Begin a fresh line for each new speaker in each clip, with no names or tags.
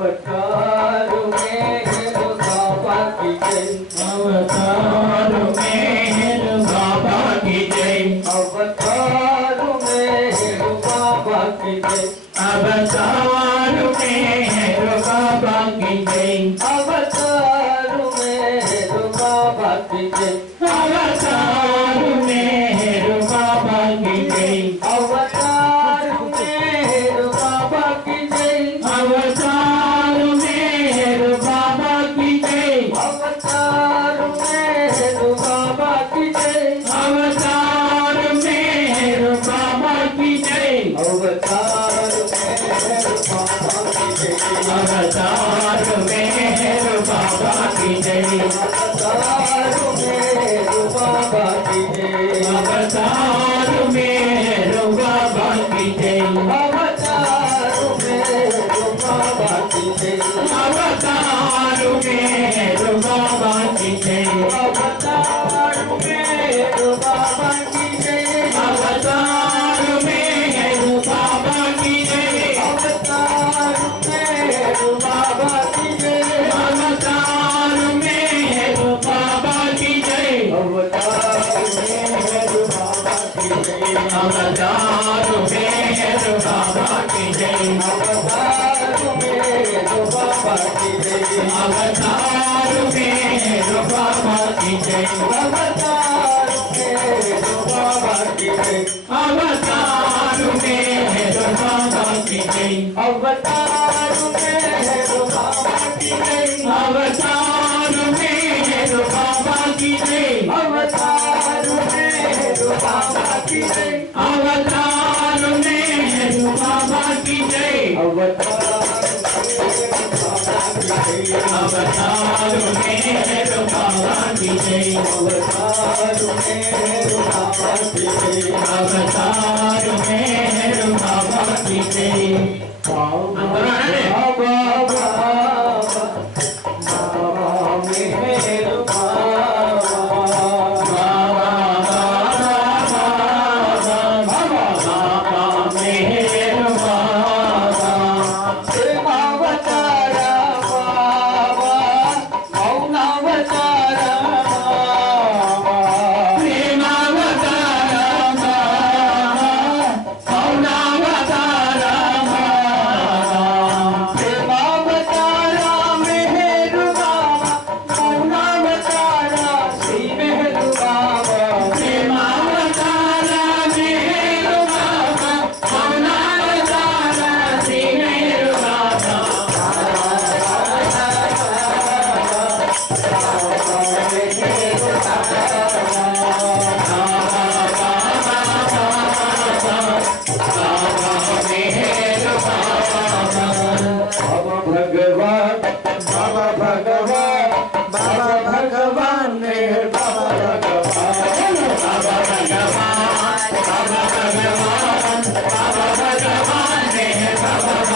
but uh,
जय अवतार में बाबा की जय। अवतार में बाबा की जय।
अवतार में बाबा की जय।
अवतार में बाबा की जय।
अवतार में बाबा की जय।
अवतार में बाबा की जय।
अवतार में बाबा की जय।
अवतार में बाबा की जय। अवतार अवतार में बाबा की जय अवतार में बाबा की जय
अवतार में बाबा की जय
अवतार में बाबा की जय
बाबा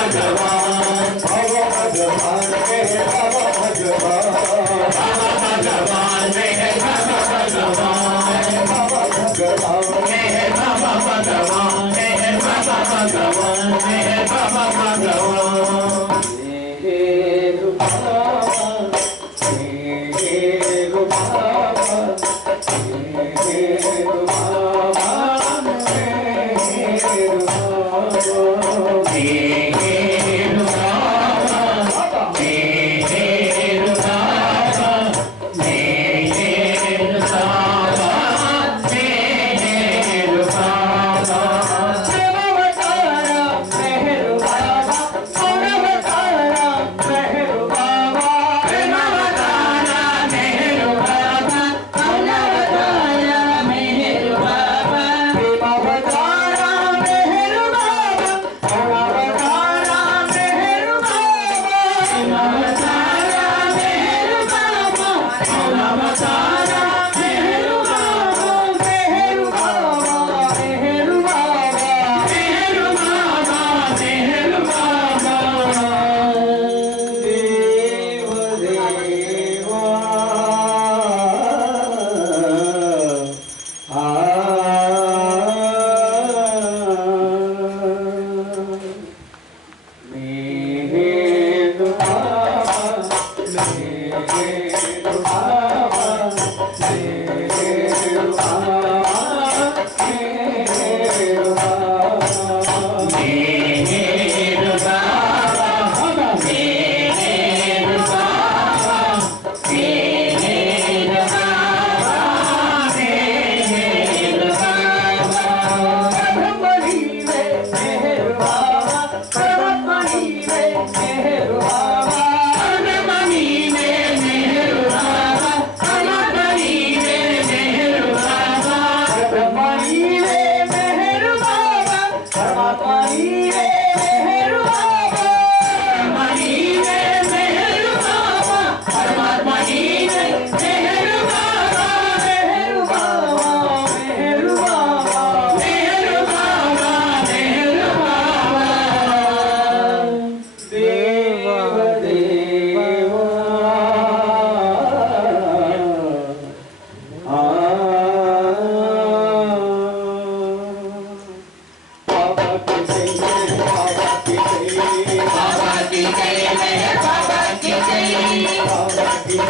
भगवान
मेहर
बाबा भगवान बाबा भगवान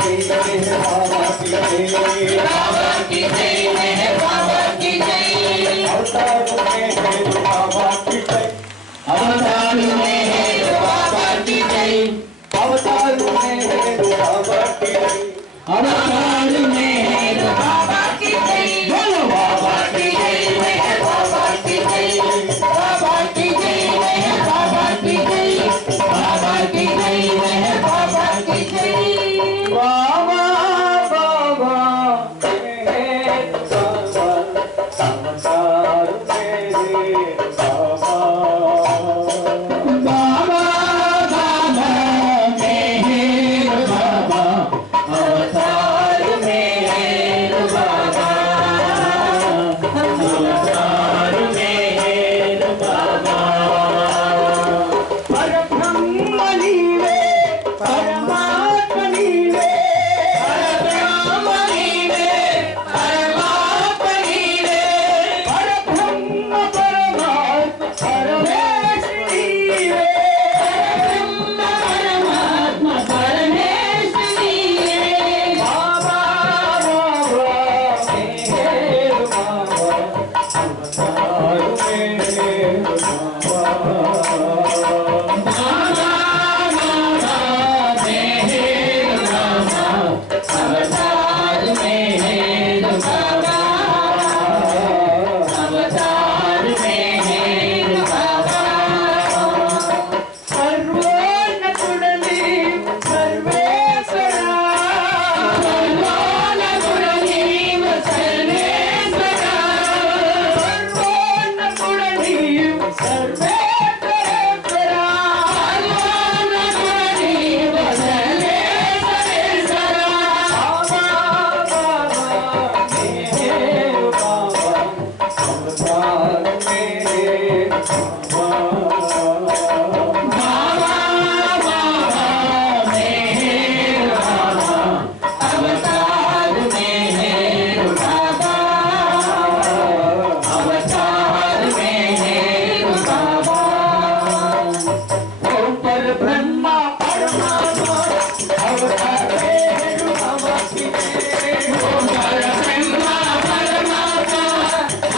मेरे बाबा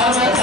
감사합니다.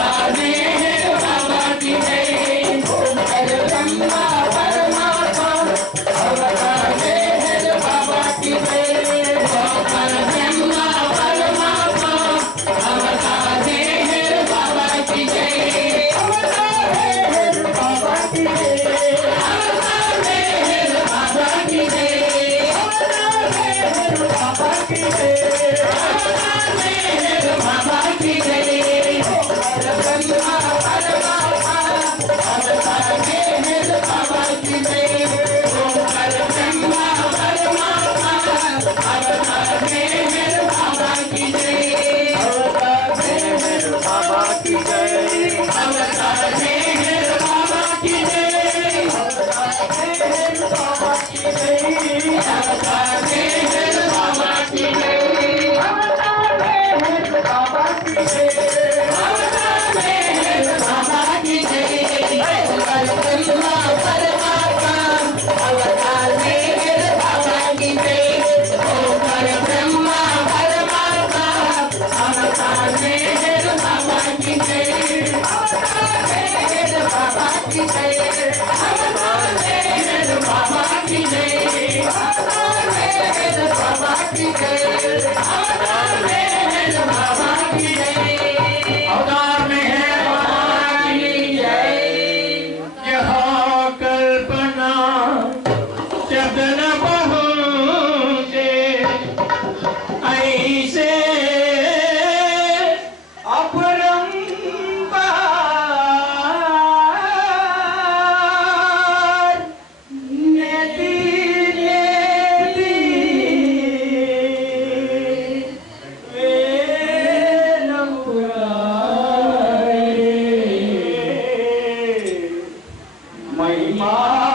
महिमा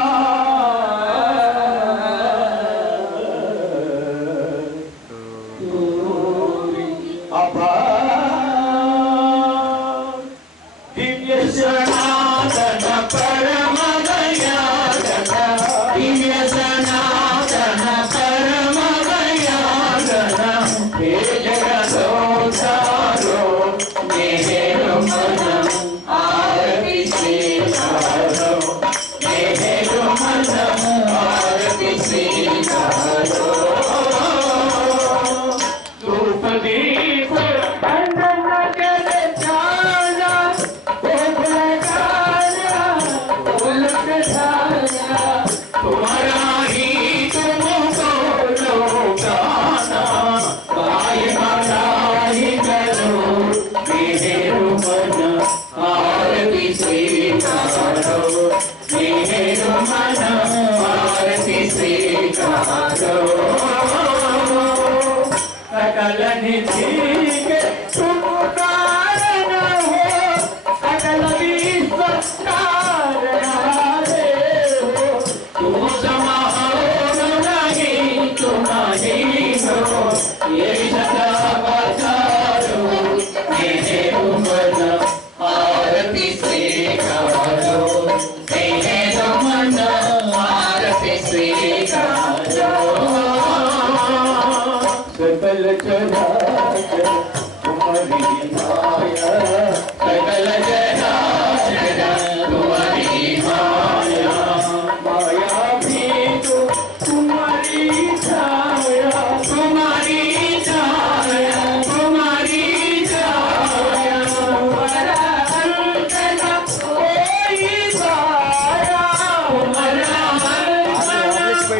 Yes.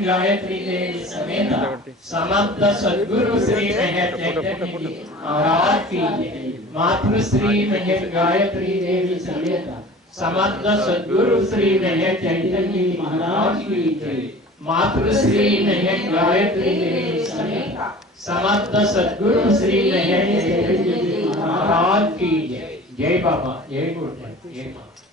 एम गायत्री देवी समेत समस्त सदगुरु श्री महर मातृश्री महर गायत्री देवी समेत समस्त सदगुरु श्री महर चैतन्य महाराज की जय। मातृश्री महर गायत्री देवी समेत समस्त सदगुरु श्री महर चैतन्य महाराज की जय। बाबा, जय गुरु जय माता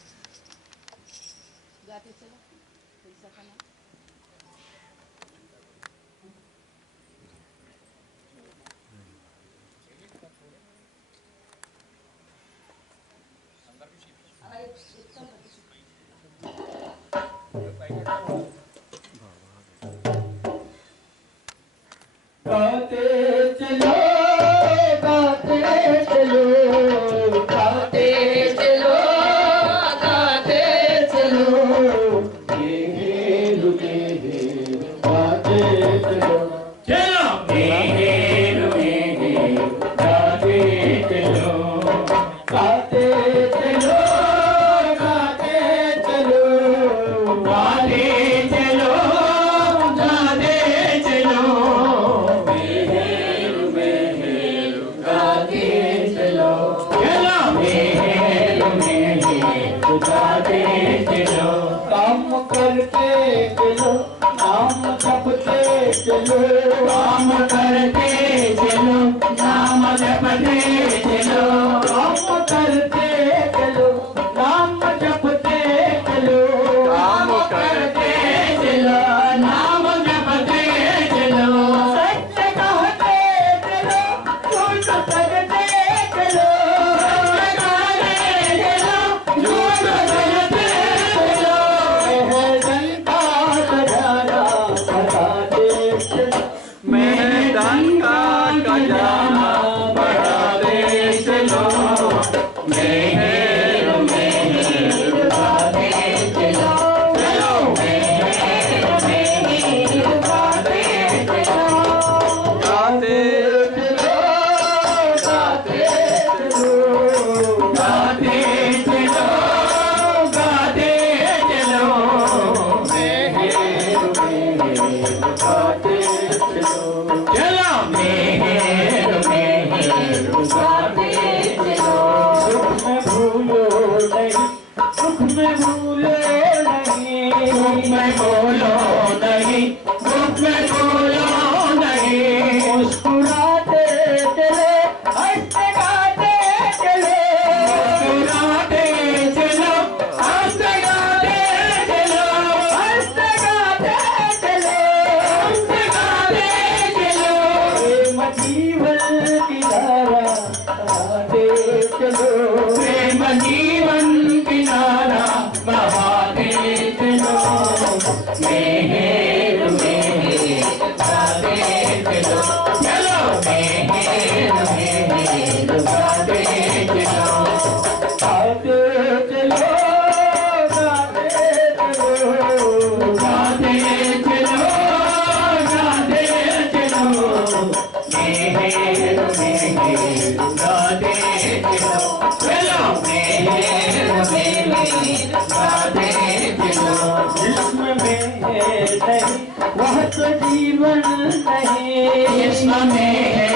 गाते चलो Shrimati Yes, my man.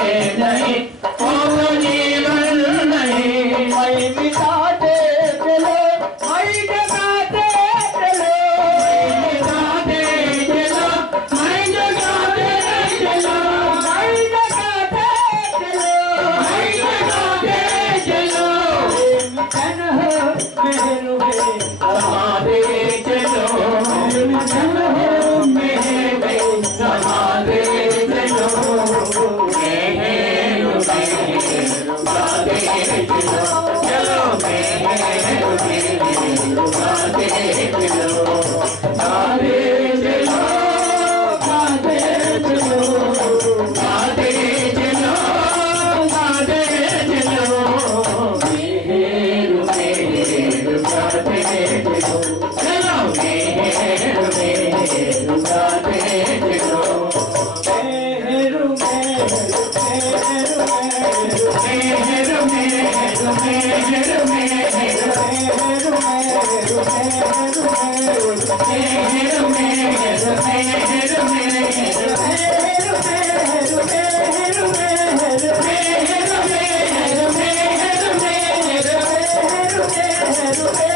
Yes.